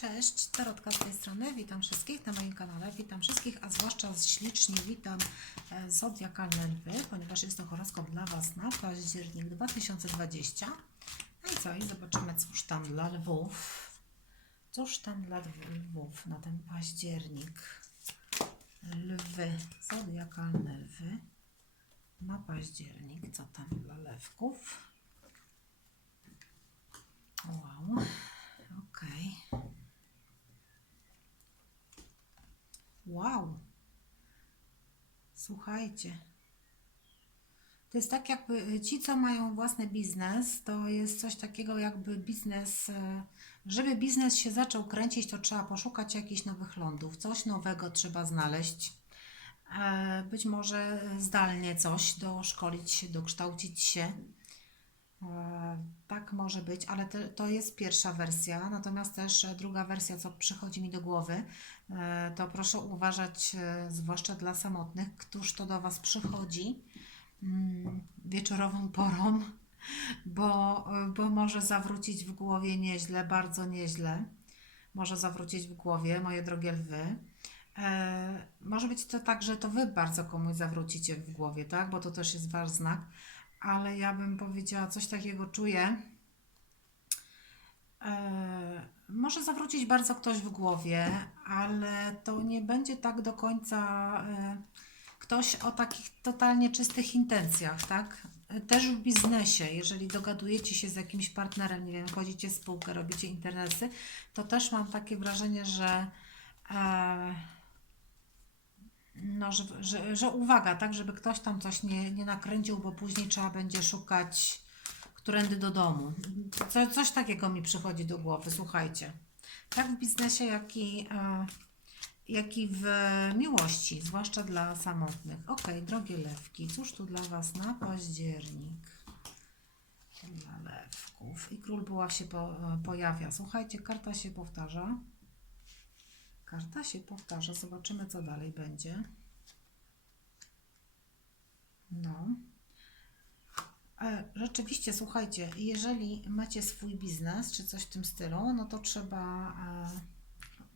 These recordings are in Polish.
Cześć, Tarotka z tej strony. Witam wszystkich na moim kanale. Witam wszystkich, a zwłaszcza ślicznie witam e, zodiakalne lwy, ponieważ jest to horoskop dla Was na październik 2020. No i co? I zobaczymy, cóż tam dla lwów. Cóż tam dla lwów na ten październik. Lwy, zodiakalne lwy na październik. Co tam dla lewków? Wow. Okej. Wow. Słuchajcie. To jest tak jakby y, ci, co mają własny biznes, to jest coś takiego jakby biznes, e, żeby biznes się zaczął kręcić, to trzeba poszukać jakichś nowych lądów, coś nowego trzeba znaleźć. E, Być może zdalnie coś, doszkolić się, dokształcić się. E, Tak może być, ale to jest pierwsza wersja. Natomiast też e, druga wersja, co przychodzi mi do głowy, e, to proszę uważać, zwłaszcza dla samotnych, któż to do Was przychodzi mm, wieczorową porą, bo, bo może zawrócić w głowie nieźle, bardzo nieźle. Może zawrócić w głowie, moje drogie lwy. Może być to tak, że to Wy bardzo komuś zawrócicie w głowie, tak? Bo to też jest Wasz znak ale ja bym powiedziała, coś takiego czuję. E, może zawrócić bardzo ktoś w głowie, ale to nie będzie tak do końca e, ktoś o takich totalnie czystych intencjach, tak? Też w biznesie, jeżeli dogadujecie się z jakimś partnerem, nie wiem, chodzicie spółkę, robicie interesy, to też mam takie wrażenie, że e, no, że, że, że uwaga, tak, żeby ktoś tam coś nie, nie nakręcił, bo później trzeba będzie szukać którędy do domu. Co, coś takiego mi przychodzi do głowy, słuchajcie. Tak w biznesie, jak i, e, jak i w miłości, zwłaszcza dla samotnych. Ok, drogie lewki, cóż tu dla Was na październik? Dla lewków. I król buław się po, e, pojawia. Słuchajcie, karta się powtarza. Karta się powtarza. Zobaczymy, co dalej będzie. No. E, Rzeczywiście, słuchajcie, jeżeli macie swój biznes czy coś w tym stylu, no to trzeba, e,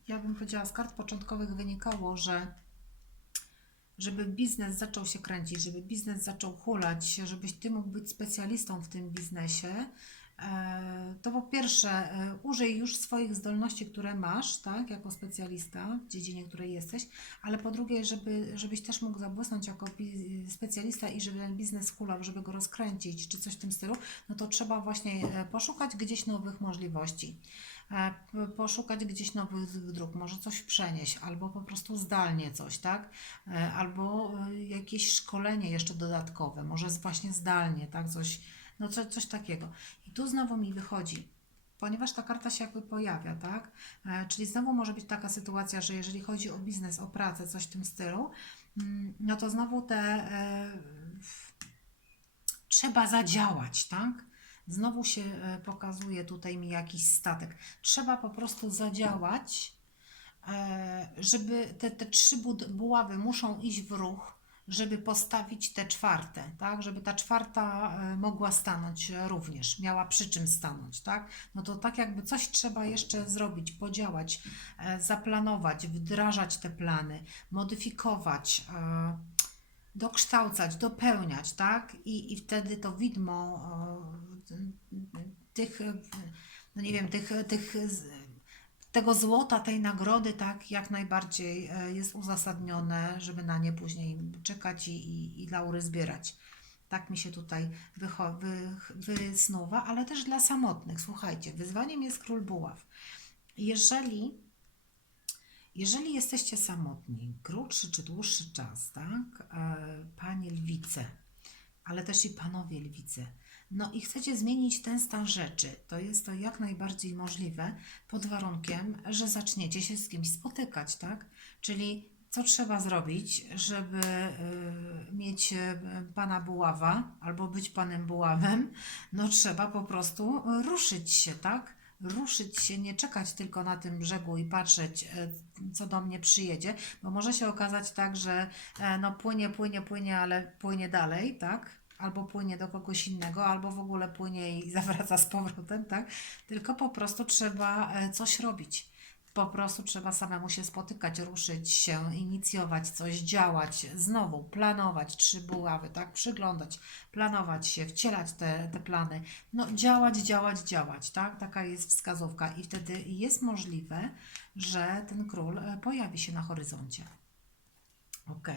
ja bym powiedziała, z kart początkowych wynikało, że żeby biznes zaczął się kręcić, żeby biznes zaczął hulać, żebyś ty mógł być specjalistą w tym biznesie, to po pierwsze e, użyj już swoich zdolności, które masz, tak, jako specjalista w dziedzinie, której jesteś, ale po drugie, żeby, żebyś też mógł zabłysnąć jako specjalista i żeby ten biznes hulał, żeby go rozkręcić, czy coś w tym stylu, no to trzeba właśnie e, poszukać gdzieś nowych możliwości. E, Poszukać gdzieś nowych dróg, może coś przenieść, albo po prostu zdalnie coś, tak? E, Albo e, jakieś szkolenie jeszcze dodatkowe, może właśnie zdalnie, tak? Coś, no co, coś takiego. I tu znowu mi wychodzi, ponieważ ta karta się jakby pojawia, tak? E, Czyli znowu może być taka sytuacja, że jeżeli chodzi o biznes, o pracę, coś w tym stylu, mm, no to znowu te e, trzeba zadziałać, tak? Znowu się e, pokazuje tutaj mi jakiś statek. Trzeba po prostu zadziałać, żeby te, te trzy buławy muszą iść w ruch, żeby postawić te czwarte, tak? Żeby ta czwarta e, mogła stanąć również, miała przy czym stanąć, tak? No to tak jakby coś trzeba jeszcze zrobić, podziałać, e, zaplanować, wdrażać te plany, modyfikować, e, dokształcać, dopełniać, tak? I, i wtedy to widmo tych, no nie wiem, tych, tych tego złota, tej nagrody, tak, jak najbardziej e, jest uzasadnione, żeby na nie później czekać i, i, i laury zbierać. Tak mi się tutaj wy, wysnuwa, ale też dla samotnych. Słuchajcie, wyzwaniem jest król buław. Jeżeli jeżeli jesteście samotni, krótszy czy dłuższy czas, tak, e, panie lwice, ale też i panowie lwice, no i chcecie zmienić ten stan rzeczy, to jest to jak najbardziej możliwe pod warunkiem, że zaczniecie się z kimś spotykać, tak? Czyli co trzeba zrobić, żeby y, mieć y, pana buława albo być panem buławem? No trzeba po prostu y, ruszyć się, tak? Ruszyć się, nie czekać tylko na tym brzegu i patrzeć, co do mnie przyjedzie, bo może się okazać tak, że e, no płynie, płynie, płynie, ale płynie dalej, tak? Albo płynie do kogoś innego, albo w ogóle płynie i zawraca z powrotem, tak? Tylko po prostu trzeba e, coś robić. Po prostu trzeba samemu się spotykać, ruszyć się, inicjować coś, działać, znowu planować trzy buławy, tak? Przyglądać, planować się, wcielać te, te plany. No, działać, działać, działać, tak? Taka jest wskazówka, i wtedy jest możliwe, że ten król e, pojawi się na horyzoncie. Ok.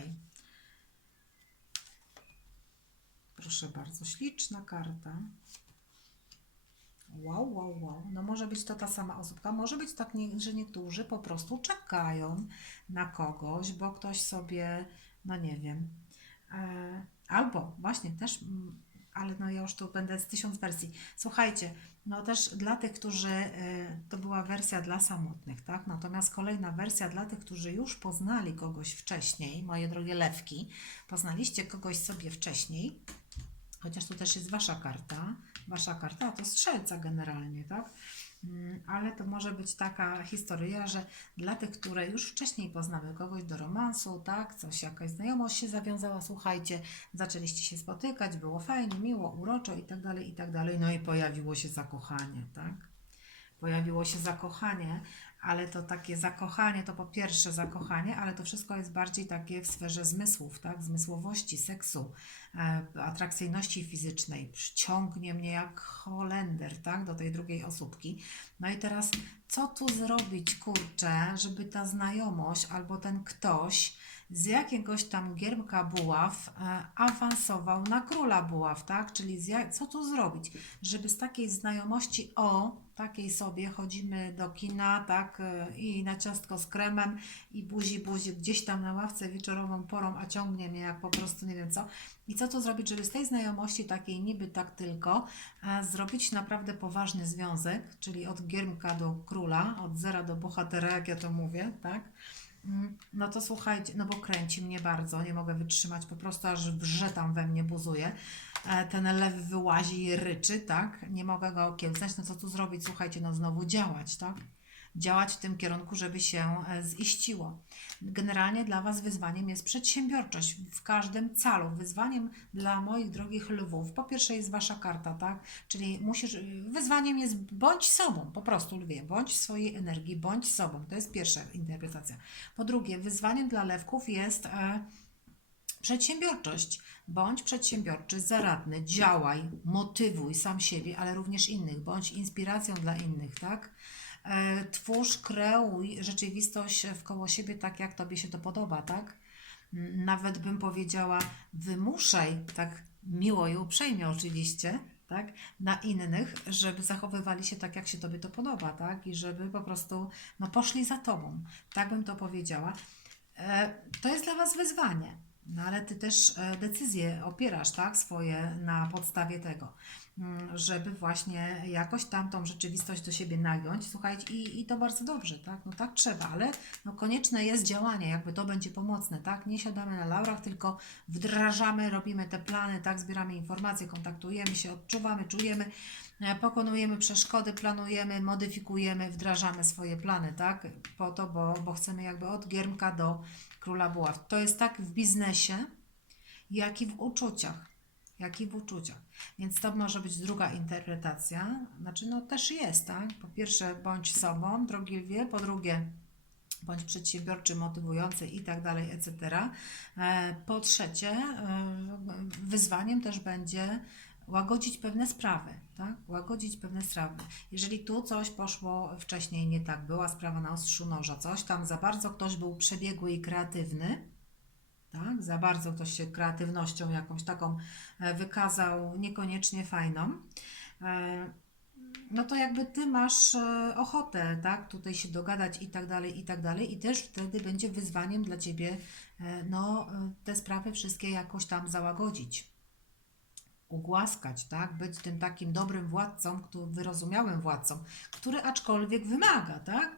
Proszę bardzo, śliczna karta. Wow, wow, wow. No może być to ta sama osóbka. Może być tak, nie, że niektórzy po prostu czekają na kogoś, bo ktoś sobie, no nie wiem. E, albo właśnie też, mm, ale no ja już tu będę z tysiąc wersji. Słuchajcie, no też dla tych, którzy, e, to była wersja dla samotnych, tak? Natomiast kolejna wersja dla tych, którzy już poznali kogoś wcześniej, moje drogie lewki, poznaliście kogoś sobie wcześniej, chociaż tu też jest wasza karta, wasza karta, a to strzelca generalnie, tak? Mm, Ale to może być taka historia, że dla tych, które już wcześniej poznały kogoś do romansu, tak, coś, jakaś znajomość się zawiązała, słuchajcie, zaczęliście się spotykać, było fajnie, miło, uroczo i tak dalej, i tak dalej, no i pojawiło się zakochanie, tak? Pojawiło się zakochanie, ale to takie zakochanie, to po pierwsze zakochanie, ale to wszystko jest bardziej takie w sferze zmysłów, tak? Zmysłowości, seksu, e, atrakcyjności fizycznej. Przyciągnie mnie jak Holender, tak? Do tej drugiej osóbki. No i teraz, co tu zrobić, kurczę, żeby ta znajomość albo ten ktoś z jakiegoś tam giermka buław e, awansował na króla buław, tak? Czyli co tu zrobić, żeby z takiej znajomości o takiej sobie chodzimy do kina, tak? e, I na ciastko z kremem i buzi, buzi gdzieś tam na ławce wieczorową porą, a ciągnie mnie jak po prostu nie wiem co. I co tu zrobić, żeby z tej znajomości takiej niby tak tylko zrobić naprawdę poważny związek, czyli od giermka do króla, od zera do bohatera, jak ja to mówię, tak? Mm, No to słuchajcie, no bo kręci mnie bardzo, nie mogę wytrzymać, po prostu aż wrze tam we mnie buzuje. E, Ten lew wyłazi i ryczy, tak? Nie mogę go okiełznać, no co tu zrobić? Słuchajcie, no znowu działać, tak? Działać w tym kierunku, żeby się e, ziściło. Generalnie dla Was wyzwaniem jest przedsiębiorczość w każdym calu. Wyzwaniem dla moich drogich lwów, po pierwsze jest Wasza karta, tak? Czyli musisz, wyzwaniem jest bądź sobą, po prostu lwie, bądź swojej energii, bądź sobą. To jest pierwsza interpretacja. Po drugie, wyzwaniem dla lewków jest e, przedsiębiorczość. Bądź przedsiębiorczy, zaradny, działaj, motywuj sam siebie, ale również innych. Bądź inspiracją dla innych, tak? E, Twórz, kreuj rzeczywistość wkoło siebie tak, jak Tobie się to podoba, tak? M, Nawet bym powiedziała, wymuszaj, tak miło i uprzejmie oczywiście, tak? Na innych, żeby zachowywali się tak, jak się Tobie to podoba, tak? I żeby po prostu, no, poszli za Tobą. Tak bym to powiedziała. E, To jest dla Was wyzwanie. No ale ty też e, decyzje opierasz, tak, swoje na podstawie tego, mm, żeby właśnie jakoś tam tą rzeczywistość do siebie nagiąć, słuchajcie, i, i to bardzo dobrze, tak, no tak trzeba, ale no konieczne jest działanie, jakby to będzie pomocne, tak, nie siadamy na laurach, tylko wdrażamy, robimy te plany, tak, zbieramy informacje, kontaktujemy się, odczuwamy, czujemy, e, pokonujemy przeszkody, planujemy, modyfikujemy, wdrażamy swoje plany, tak, po to, bo, bo chcemy jakby od giermka do króla buław. To jest tak w biznesie, jak i w uczuciach. Jak i w uczuciach. Więc to może być druga interpretacja. Znaczy, no też jest, tak? Po pierwsze, bądź sobą, drogi lwie. Po drugie, bądź przedsiębiorczy, motywujący i tak dalej, etc. E, Po trzecie, e, wyzwaniem też będzie łagodzić pewne sprawy, tak? Łagodzić pewne sprawy. Jeżeli tu coś poszło wcześniej nie tak, była sprawa na ostrzu noża, coś tam za bardzo ktoś był przebiegły i kreatywny, tak? Za bardzo ktoś się kreatywnością jakąś taką e, wykazał, niekoniecznie fajną. E, no to jakby ty masz e, ochotę, tak, tutaj się dogadać i tak dalej, i tak dalej, i też wtedy będzie wyzwaniem dla ciebie, no, te sprawy wszystkie jakoś tam załagodzić ugłaskać, tak? Być tym takim dobrym władcą, wyrozumiałym władcą, który aczkolwiek wymaga, tak?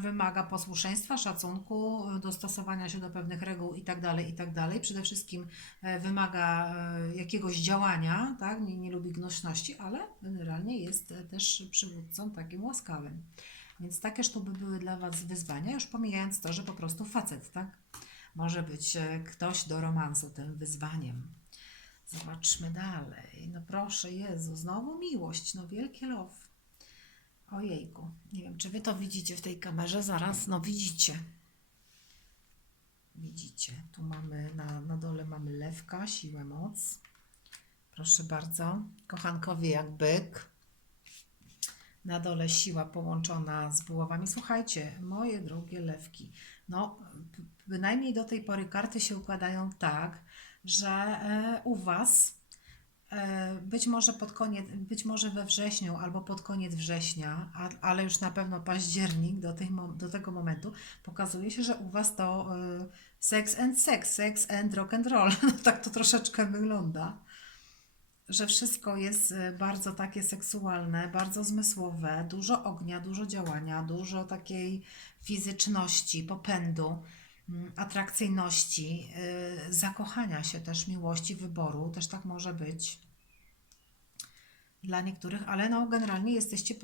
Wymaga posłuszeństwa, szacunku, dostosowania się do pewnych reguł i tak dalej, i tak. Przede wszystkim e, wymaga e, jakiegoś działania, tak? Nie, nie lubi gnośności, ale generalnie jest e, też przywódcą takim łaskawym. Więc takież to by były dla Was wyzwania, już pomijając to, że po prostu facet, tak? Może być e, ktoś do romansu tym wyzwaniem. Zobaczmy dalej. No proszę, Jezu, znowu miłość, no wielkie love. Ojejku, nie wiem, czy wy to widzicie w tej kamerze zaraz? No widzicie. Widzicie, tu mamy, na, na dole mamy lewka, siłę, moc. Proszę bardzo, kochankowie jak byk. Na dole siła połączona z buławami. Słuchajcie, moje drogie lewki, no bynajmniej do tej pory karty się układają tak, że e, u Was e, być może pod koniec, być może we wrześniu albo pod koniec września, ale już na pewno październik do, mom- do tego momentu pokazuje się, że u Was to e, sex and sex, sex and rock and roll. No, tak to troszeczkę wygląda że wszystko jest bardzo takie seksualne, bardzo zmysłowe, dużo ognia, dużo działania, dużo takiej fizyczności, popędu, atrakcyjności, yy, zakochania się też, miłości, wyboru, też tak może być dla niektórych, ale no generalnie jesteście,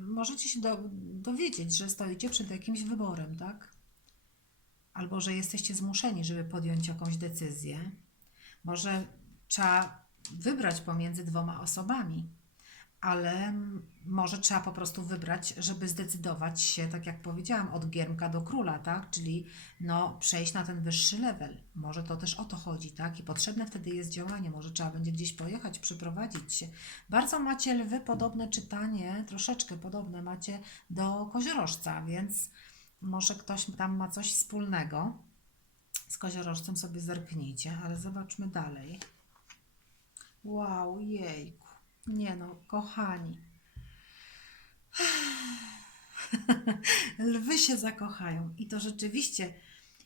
możecie się do, dowiedzieć, że stoicie przed jakimś wyborem, tak? Albo że jesteście zmuszeni, żeby podjąć jakąś decyzję. Może trzeba wybrać pomiędzy dwoma osobami, ale może trzeba po prostu wybrać, żeby zdecydować się, tak jak powiedziałam, od giermka do króla, tak? Czyli no, przejść na ten wyższy level. Może to też o to chodzi, tak? I potrzebne wtedy jest działanie. Może trzeba będzie gdzieś pojechać, przyprowadzić się. Bardzo macie lwy podobne czytanie, troszeczkę podobne macie do koziorożca, więc może ktoś tam ma coś wspólnego. Z koziorożcem sobie zerknijcie, ale zobaczmy dalej. Wow, jejku. Nie no, kochani. Lwy się zakochają. I to rzeczywiście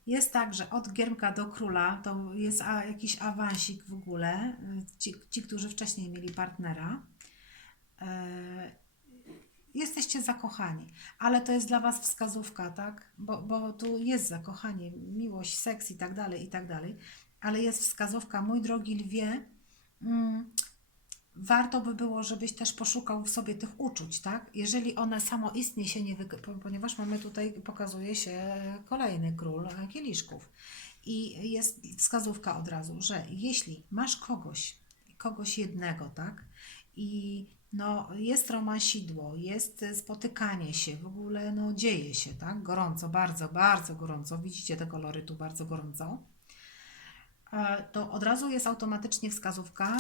jest tak, że od giermka do króla to jest jakiś awansik w ogóle. Ci, ci, którzy wcześniej mieli partnera. E, jesteście zakochani, ale to jest dla Was wskazówka, tak? Bo, bo tu jest zakochanie, miłość, seks i tak dalej, i tak dalej, ale jest wskazówka, mój drogi lwie, mm, warto by było, żebyś też poszukał w sobie tych uczuć, tak? Jeżeli one samoistnie się nie wyk... po- ponieważ mamy tutaj, pokazuje się kolejny król e, kieliszków i jest wskazówka od razu, że jeśli masz kogoś, kogoś jednego, tak? I no, jest romansidło, jest spotykanie się, w ogóle no, dzieje się, tak? Gorąco, bardzo, bardzo gorąco. Widzicie te kolory tu bardzo gorąco. E, To od razu jest automatycznie wskazówka,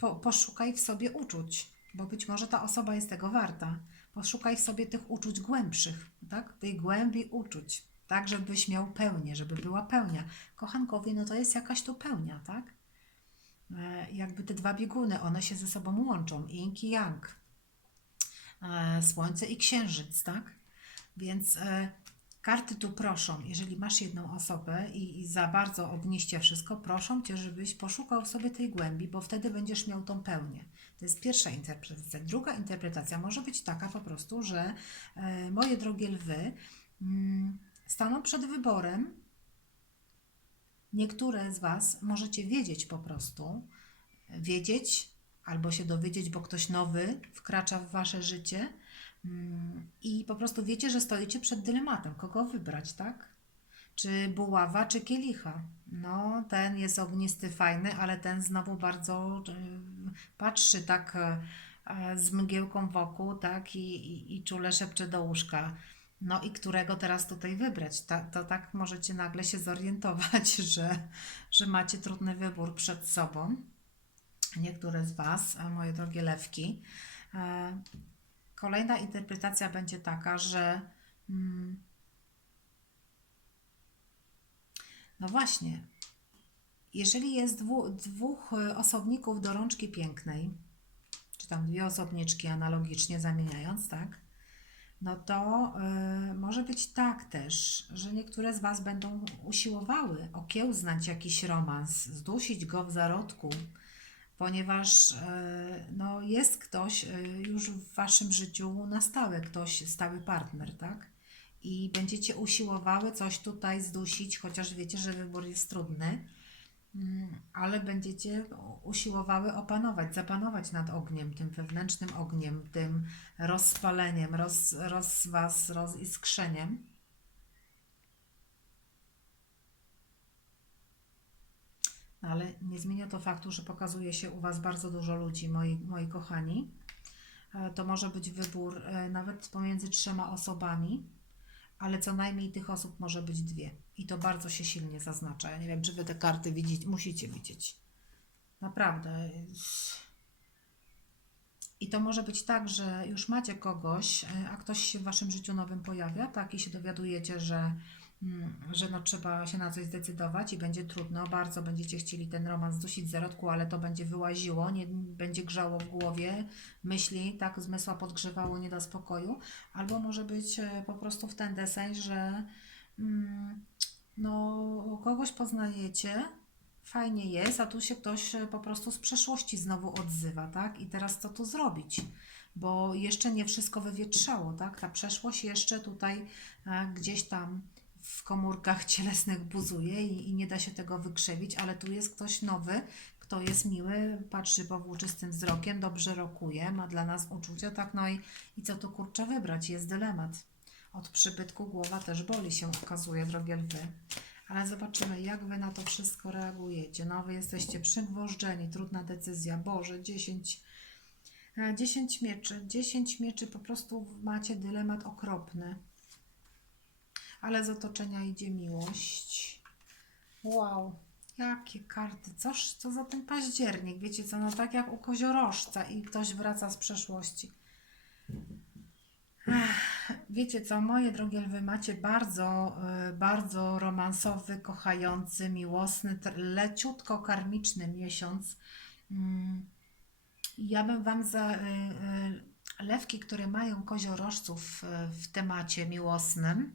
po, poszukaj w sobie uczuć, bo być może ta osoba jest tego warta. Poszukaj w sobie tych uczuć głębszych, tak? Tej głębi uczuć, tak? Żebyś miał pełnię, żeby była pełnia. Kochankowie, no to jest jakaś tu pełnia, tak? E, jakby te dwa bieguny, one się ze sobą łączą, yin i yang, e, słońce i księżyc, tak? Więc e, karty tu proszą, jeżeli masz jedną osobę i, i za bardzo ogniście wszystko, proszą Cię, żebyś poszukał w sobie tej głębi, bo wtedy będziesz miał tą pełnię. To jest pierwsza interpretacja. Druga interpretacja może być taka po prostu, że e, moje drogie lwy mm, staną przed wyborem, Niektóre z Was możecie wiedzieć po prostu, wiedzieć albo się dowiedzieć, bo ktoś nowy wkracza w Wasze życie i po prostu wiecie, że stoicie przed dylematem, kogo wybrać, tak? Czy buława, czy kielicha? No, ten jest ognisty, fajny, ale ten znowu bardzo y, patrzy tak e, e, z mgiełką wokół, tak? I, i, i czule szepcze do łóżka. No i którego teraz tutaj wybrać? Ta, to tak możecie nagle się zorientować, że, że macie trudny wybór przed sobą. Niektóre z Was, a moje drogie lewki. Kolejna interpretacja będzie taka, że mm, no właśnie, jeżeli jest dwu, dwóch e, osobników do rączki pięknej, czy tam dwie osobniczki analogicznie zamieniając, tak? no to y, może być tak też, że niektóre z Was będą usiłowały okiełznać jakiś romans, zdusić go w zarodku, ponieważ y, no, jest ktoś y, już w Waszym życiu na stałe, ktoś, stały partner, tak? I będziecie usiłowały coś tutaj zdusić, chociaż wiecie, że wybór jest trudny. Mm, ale będziecie usiłowały opanować, zapanować nad ogniem, tym wewnętrznym ogniem, tym rozpaleniem, roz, roz was roziskrzeniem. Ale nie zmienia to faktu, że pokazuje się u Was bardzo dużo ludzi, moi, moi kochani. e, to może być wybór e, nawet pomiędzy trzema osobami, ale co najmniej tych osób może być dwie. I to bardzo się silnie zaznacza. Ja nie wiem, czy wy te karty widzicie, musicie widzieć. Naprawdę. I to może być tak, że już macie kogoś, e, a ktoś się w waszym życiu nowym pojawia, tak, i się dowiadujecie, że, że no, trzeba się na coś zdecydować i będzie trudno, bardzo będziecie chcieli ten romans dusić w zarodku, ale to będzie wyłaziło, nie będzie grzało w głowie, myśli, tak, zmysła podgrzewało, nie da spokoju, albo może być e, po prostu w ten deseń, że mm, no, kogoś poznajecie, fajnie jest, a tu się ktoś e, po prostu z przeszłości znowu odzywa, tak? I teraz co tu zrobić? Bo jeszcze nie wszystko wywietrzało, tak? Ta przeszłość jeszcze tutaj e, gdzieś tam w komórkach cielesnych buzuje i, i nie da się tego wykrzewić, ale tu jest ktoś nowy, kto jest miły, patrzy powłóczystym wzrokiem, dobrze rokuje, ma dla nas uczucia, tak? No i, i co tu kurczę wybrać? Jest dylemat. Od przybytku głowa też boli się okazuje, drogie lwy. Ale zobaczymy, jak Wy na to wszystko reagujecie. No, Wy jesteście przygwożdżeni, trudna decyzja. Boże, 10, e, 10 mieczy. 10 mieczy, po prostu macie dylemat okropny. Ale z otoczenia idzie miłość. Wow, jakie karty. Coż, co za ten październik. Wiecie co, no tak jak u koziorożca i ktoś wraca z przeszłości. Wiecie co, moje drogie lwy, macie bardzo, y, bardzo romansowy, kochający, miłosny, leciutko karmiczny miesiąc. Mm, Ja bym Wam za y, y, lewki, które mają koziorożców w temacie miłosnym,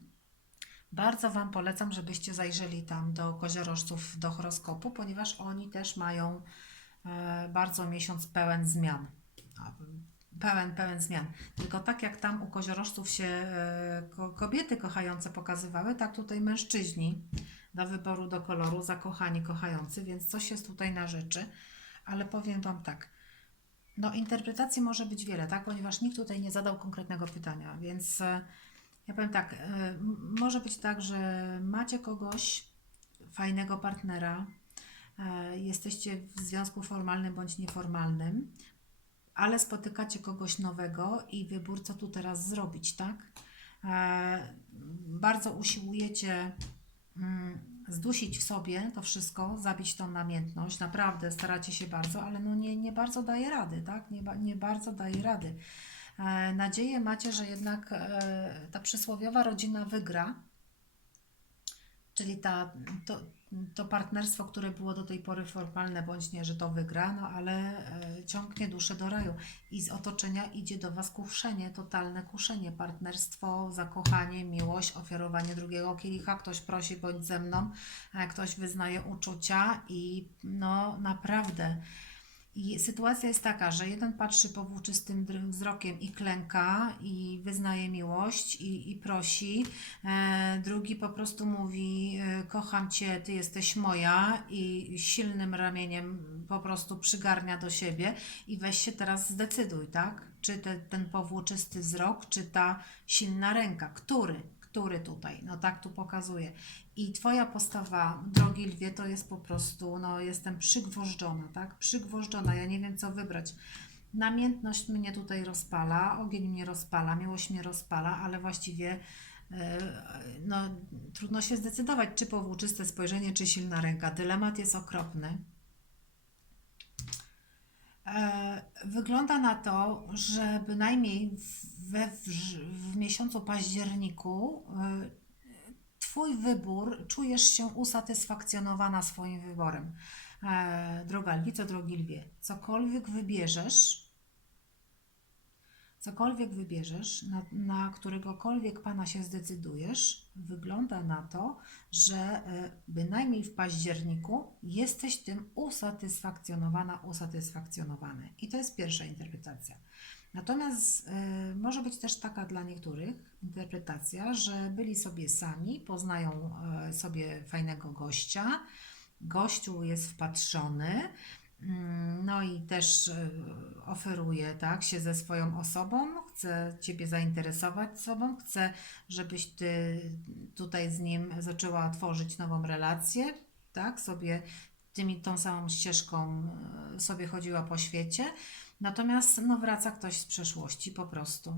bardzo Wam polecam, żebyście zajrzeli tam do koziorożców, do horoskopu, ponieważ oni też mają e, bardzo miesiąc pełen zmian. Pełen, pełen zmian. Tylko tak jak tam u koziorożców się e, ko- kobiety kochające pokazywały, tak tutaj mężczyźni do wyboru, do koloru, zakochani, kochający, więc coś jest tutaj na rzeczy. Ale powiem Wam tak, no interpretacji może być wiele, tak? Ponieważ nikt tutaj nie zadał konkretnego pytania, więc e, ja powiem tak, e, może być tak, że macie kogoś, fajnego partnera, e, jesteście w związku formalnym bądź nieformalnym, ale spotykacie kogoś nowego i wybór, co tu teraz zrobić, tak? E, bardzo usiłujecie mm, zdusić w sobie to wszystko, zabić tą namiętność, naprawdę staracie się bardzo, ale no nie, nie bardzo daje rady, tak? Nie, nie bardzo daje rady. E, nadzieję macie, że jednak e, ta przysłowiowa rodzina wygra, czyli ta, to, to partnerstwo, które było do tej pory formalne, bądź nie, że to wygra, no ale e, ciągnie duszę do raju. I z otoczenia idzie do Was kuszenie, totalne kuszenie, partnerstwo, zakochanie, miłość, ofiarowanie drugiego kielicha, ktoś prosi bądź ze mną, ktoś wyznaje uczucia i no naprawdę i sytuacja jest taka, że jeden patrzy powłóczystym wzrokiem i klęka i wyznaje miłość i, i prosi, e, drugi po prostu mówi e, kocham Cię, Ty jesteś moja i silnym ramieniem po prostu przygarnia do siebie i weź się teraz zdecyduj, tak? Czy te, ten powłóczysty wzrok, czy ta silna ręka, który? Który tutaj? No tak tu pokazuje. I Twoja postawa, drogi lwie, to jest po prostu, no jestem przygwożdżona, tak? Przygwożdżona, ja nie wiem co wybrać. Namiętność mnie tutaj rozpala, ogień mnie rozpala, miłość mnie rozpala, ale właściwie e, no, trudno się zdecydować, czy powłóczyste spojrzenie, czy silna ręka. Dylemat jest okropny. E, Wygląda na to, że bynajmniej we, w miesiącu październiku e, Twój wybór, czujesz się usatysfakcjonowana swoim wyborem. E, droga lwico, drogi lwie, cokolwiek wybierzesz, cokolwiek wybierzesz, na, na któregokolwiek Pana się zdecydujesz, wygląda na to, że e, bynajmniej w październiku jesteś tym usatysfakcjonowana, usatysfakcjonowany. I to jest pierwsza interpretacja. Natomiast y, może być też taka dla niektórych interpretacja, że byli sobie sami, poznają y, sobie fajnego gościa, gościu jest wpatrzony, no i też y, oferuje tak, się ze swoją osobą, chce Ciebie zainteresować sobą, chce, żebyś Ty tutaj z nim zaczęła tworzyć nową relację, tak, sobie tymi, tą samą ścieżką y, sobie chodziła po świecie. Natomiast no, wraca ktoś z przeszłości po prostu.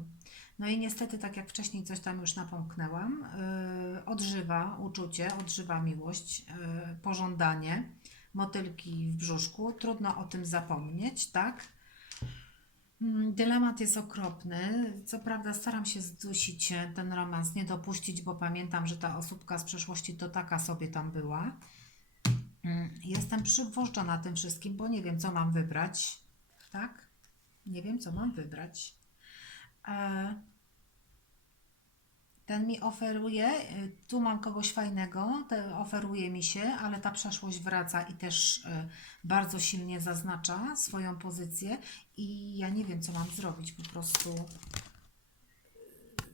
No i niestety, tak jak wcześniej coś tam już napomknęłam, yy, odżywa uczucie, odżywa miłość, yy, pożądanie, motylki w brzuszku. Trudno o tym zapomnieć, tak? Mm, Dylemat jest okropny. Co prawda staram się zdusić ten romans, nie dopuścić, bo pamiętam, że ta osóbka z przeszłości to taka sobie tam była. Mm, Jestem przywłożona tym wszystkim, bo nie wiem, co mam wybrać. Tak? Nie wiem, co mam wybrać. E, Ten mi oferuje, y, tu mam kogoś fajnego, oferuje mi się, ale ta przeszłość wraca i też y, bardzo silnie zaznacza swoją pozycję i ja nie wiem, co mam zrobić, po prostu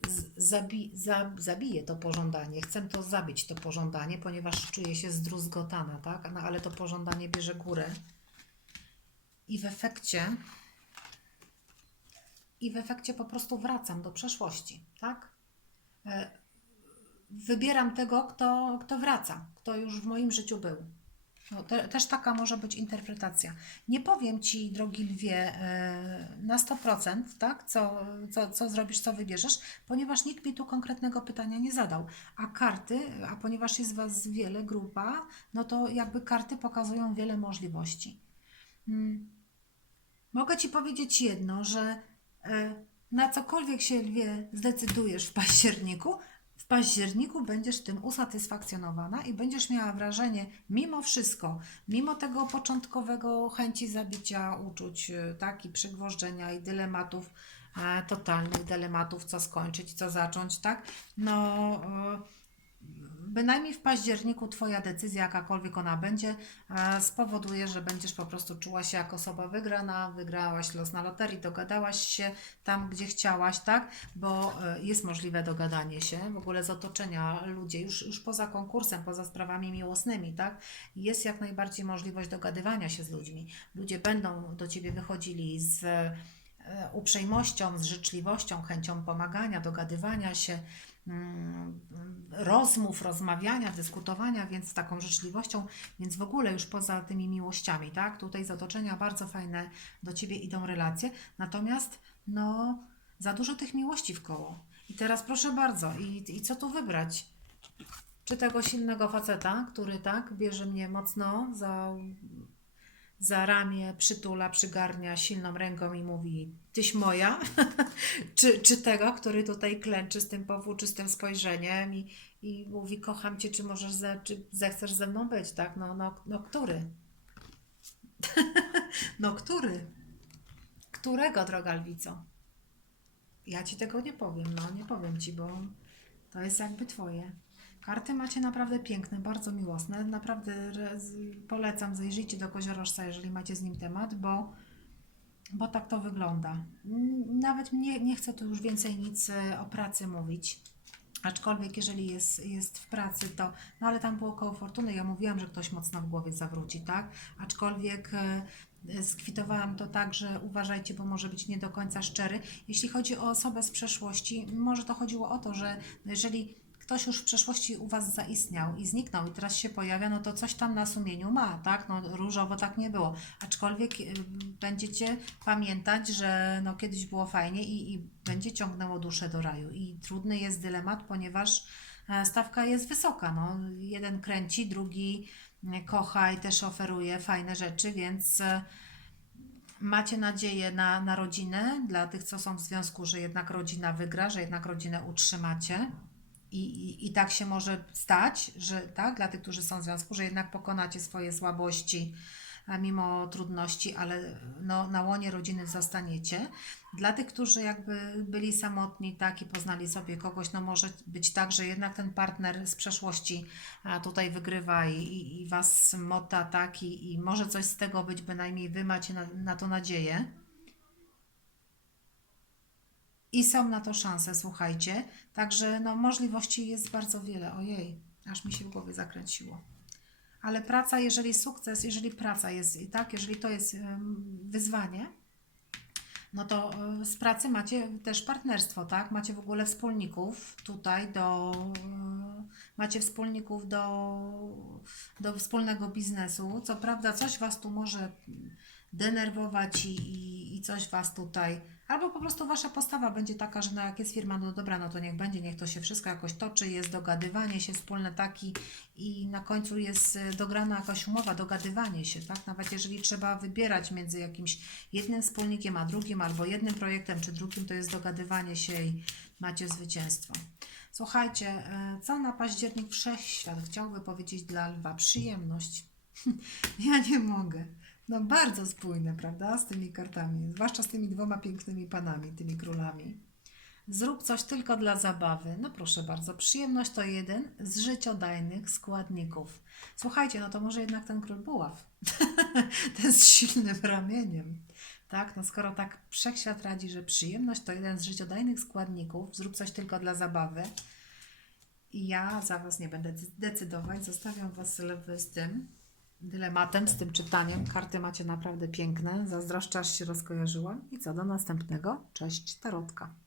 z- zabi za zabiję to pożądanie, chcę to zabić, to pożądanie, ponieważ czuję się zdruzgotana, tak? No, ale to pożądanie bierze górę i w efekcie i w efekcie po prostu wracam do przeszłości, tak? E, Wybieram tego, kto, kto wraca, kto już w moim życiu był. No, te, też taka może być interpretacja. Nie powiem Ci, drogi lwie, e, na 100%, tak, co, co, co zrobisz, co wybierzesz, ponieważ nikt mi tu konkretnego pytania nie zadał. A karty, a ponieważ jest Was wiele, grupa, no to jakby karty pokazują wiele możliwości. Mm. Mogę Ci powiedzieć jedno, że e, na cokolwiek się lwie zdecydujesz w październiku, w październiku będziesz tym usatysfakcjonowana i będziesz miała wrażenie, mimo wszystko, mimo tego początkowego chęci zabicia uczuć, e, tak, i przygwożdżenia i dylematów, e, totalnych dylematów, co skończyć, co zacząć, tak, no e, bynajmniej w październiku Twoja decyzja, jakakolwiek ona będzie, e, spowoduje, że będziesz po prostu czuła się jako osoba wygrana, wygrałaś los na loterii, dogadałaś się tam, gdzie chciałaś, tak? Bo e, jest możliwe dogadanie się w ogóle z otoczenia ludzie, już, już poza konkursem, poza sprawami miłosnymi, tak? Jest jak najbardziej możliwość dogadywania się z ludźmi. Ludzie będą do Ciebie wychodzili z e, uprzejmością, z życzliwością, chęcią pomagania, dogadywania się, rozmów, rozmawiania, dyskutowania, więc z taką życzliwością, więc w ogóle już poza tymi miłościami, tak? Tutaj z otoczenia bardzo fajne do Ciebie idą relacje, natomiast no za dużo tych miłości w koło. I teraz proszę bardzo, i, i co tu wybrać? Czy tego silnego faceta, który tak bierze mnie mocno za, za ramię, przytula, przygarnia silną ręką i mówi: Tyś moja? czy, czy tego, który tutaj klęczy z tym powłóczystym spojrzeniem i, i mówi: Kocham cię, czy możesz, ze, czy zechcesz ze mną być, tak? No, no, no który? no, który? Którego, droga lwico? Ja ci tego nie powiem, no nie powiem ci, bo to jest jakby twoje. Karty macie naprawdę piękne, bardzo miłosne. Naprawdę polecam, zajrzyjcie do koziorożca, jeżeli macie z nim temat, bo, bo tak to wygląda. Nawet nie, nie chcę tu już więcej nic e, o pracy mówić. Aczkolwiek jeżeli jest, jest w pracy, to. No ale tam było koło fortuny. Ja mówiłam, że ktoś mocno w głowie zawróci, tak? Aczkolwiek e, skwitowałam to tak, że uważajcie, bo może być nie do końca szczery. Jeśli chodzi o osobę z przeszłości, może to chodziło o to, że jeżeli ktoś już w przeszłości u Was zaistniał i zniknął i teraz się pojawia, no to coś tam na sumieniu ma, tak? No różowo tak nie było. Aczkolwiek y, będziecie pamiętać, że no kiedyś było fajnie i, i będzie ciągnęło duszę do raju. I trudny jest dylemat, ponieważ e, stawka jest wysoka. No. Jeden kręci, drugi e, kocha i też oferuje fajne rzeczy, więc e, macie nadzieję na, na rodzinę dla tych, co są w związku, że jednak rodzina wygra, że jednak rodzinę utrzymacie. I, i, tak się może stać, że tak, dla tych, którzy są w związku, że jednak pokonacie swoje słabości mimo trudności, ale no, na łonie rodziny zostaniecie. Dla tych, którzy jakby byli samotni, tak, i poznali sobie kogoś, no może być tak, że jednak ten partner z przeszłości tutaj wygrywa i, i, i was mota, tak, i, i może coś z tego być, bynajmniej wy macie na, na to nadzieję. I są na to szanse, słuchajcie. Także no, możliwości jest bardzo wiele. Ojej, aż mi się w głowie zakręciło. Ale praca, jeżeli sukces, jeżeli praca jest i tak, jeżeli to jest wyzwanie, no to e, z pracy macie też partnerstwo, tak? Macie w ogóle wspólników tutaj do, e, macie wspólników do, do wspólnego biznesu. Co prawda coś Was tu może denerwować i, i, i coś Was tutaj, albo po prostu Wasza postawa będzie taka, że no jak jest firma, no dobra, no to niech będzie, niech to się wszystko jakoś toczy, jest dogadywanie się wspólne taki i na końcu jest e, dograna jakaś umowa, dogadywanie się, tak? Nawet jeżeli trzeba wybierać między jakimś jednym wspólnikiem a drugim, albo jednym projektem czy drugim, to jest dogadywanie się i macie zwycięstwo. Słuchajcie, e, co na październik wszechświat chciałby powiedzieć dla lwa? Przyjemność. Ja nie mogę. No bardzo spójne, prawda, z tymi kartami, zwłaszcza z tymi dwoma pięknymi panami, tymi królami. Zrób coś tylko dla zabawy. No proszę bardzo, przyjemność to jeden z życiodajnych składników. Słuchajcie, no to może jednak ten król buław. ten z silnym ramieniem. Tak, no skoro tak wszechświat radzi, że przyjemność to jeden z życiodajnych składników, zrób coś tylko dla zabawy. I ja za Was nie będę decydować, zostawiam Was lwy z tym dylematem, z tym czytaniem. Karty macie naprawdę piękne, zazdroszczę aż się rozkojarzyłam. I co, do następnego. Cześć, Tarotka.